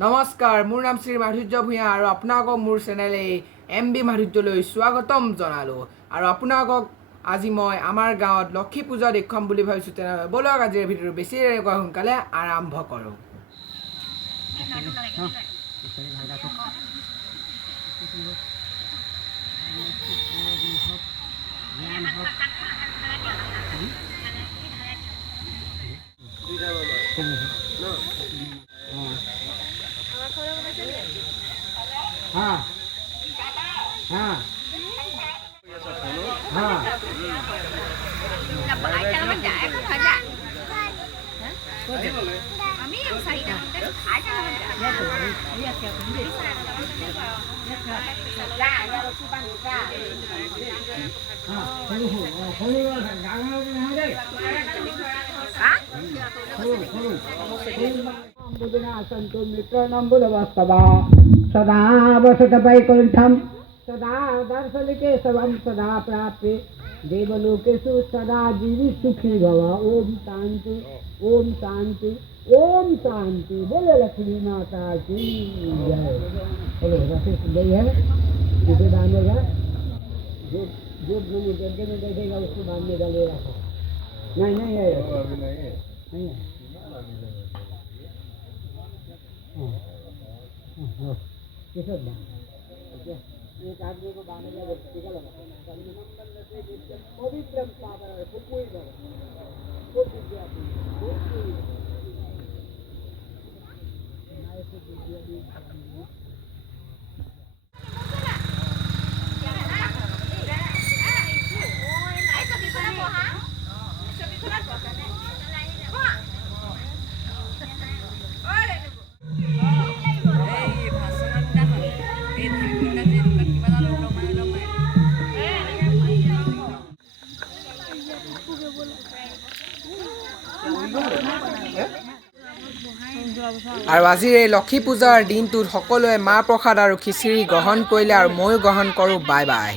নমস্কাৰ, মোৰ নাম শ্ৰী মাধুৰ্য ভূঞা আৰু আপোনালোকক মোৰ চেনেলে MB মাধুৰ্যলৈ স্বাগতম জনালোঁ। আৰু আপোনালোকক আজি মই আমাৰ গাঁৱত লক্ষী পূজা দেখুৱাম বুলি ভাবিছোঁ। তেনেহ'লে ব'লক আজিৰ ভিডিঅ'টো বেছি সোনকালে আৰম্ভ কৰোঁ। संतो मित्राणां बुधवस्तवा सदा वसतपैकुण्ठं सदा दर्शनिके सर्वं सदा प्राप्ते देवलोकेषु सदा जीवी सुखी भव। ओम शांति ओम शांति ओम शांति। बोले लक्ष्मी माता की जय। बोलो रसीद गई है इसे बांधेगा जो जो जगह में देखेगा उसको बांधने का ले रखा। नहीं नहीं है नहीं है एक आदमी को बांधने का टीका लगा पवित्र আৰু আজিৰ এই লক্ষী পূজাৰ দিনটোত সকলোৱে মাহ প্ৰসাদ আৰু খিচিৰি গ্ৰহণ কৰিলে আৰু ময়ো গ্ৰহণ কৰোঁ। Bye bye.